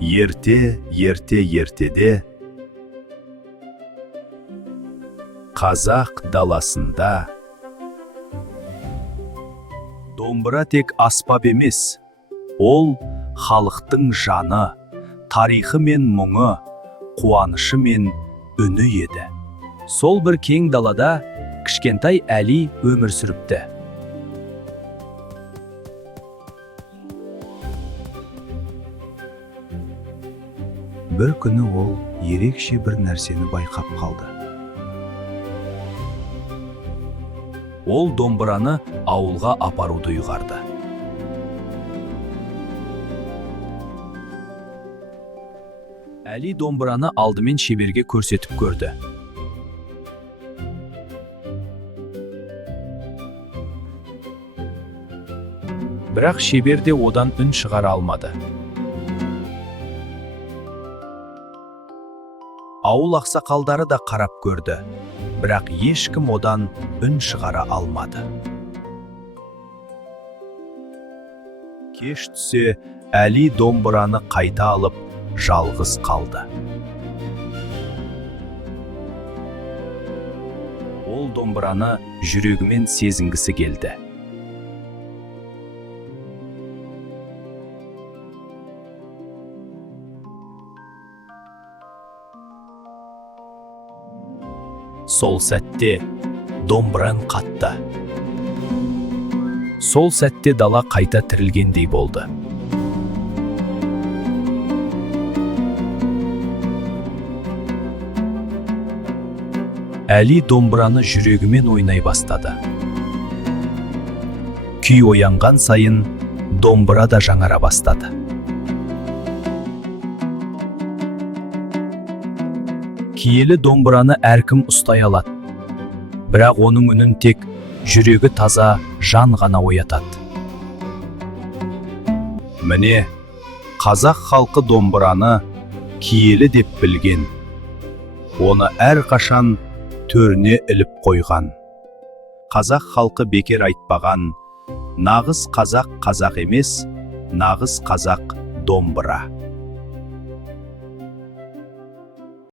ертеде қазақ даласында домбыра тек аспап емес, ол халықтың жаны, тарихы мен мұңы, қуанышы мен үні еді. Сол бір кең далада кішкентай Әли өмір сүріпті. Бір күні ол ерекше бір нәрсені байқап қалды. Ол домбыраны ауылға апаруды ұйғарды. Әли домбыраны алдымен шеберге көрсетіп көрді. Бірақ шебер де одан үн шығара алмады. Ауыл ақсақалдары да қарап көрді, бірақ ешкім одан үн шығара алмады. Кеш түсе, Әли домбыраны қайта алып, жалғыз қалды. Ол домбыраны жүрегімен сезінгісі келді. Сол сәтте домбыра үн қатты. Сол сәтте дала қайта тірілгендей болды. Әли домбыраны жүрегімен ойнай бастады. Күй оянған сайын домбыра да жаңара бастады. Киелі домбыраны әркім ұстай алады, бірақ оның үнін тек жүрегі таза жан ғана оятады. Міне, қазақ халқы домбыраны киелі деп білген, оны әрқашан төріне іліп қойған. Қазақ халқы бекер айтпаған, нағыз қазақ емес, нағыз қазақ домбыра.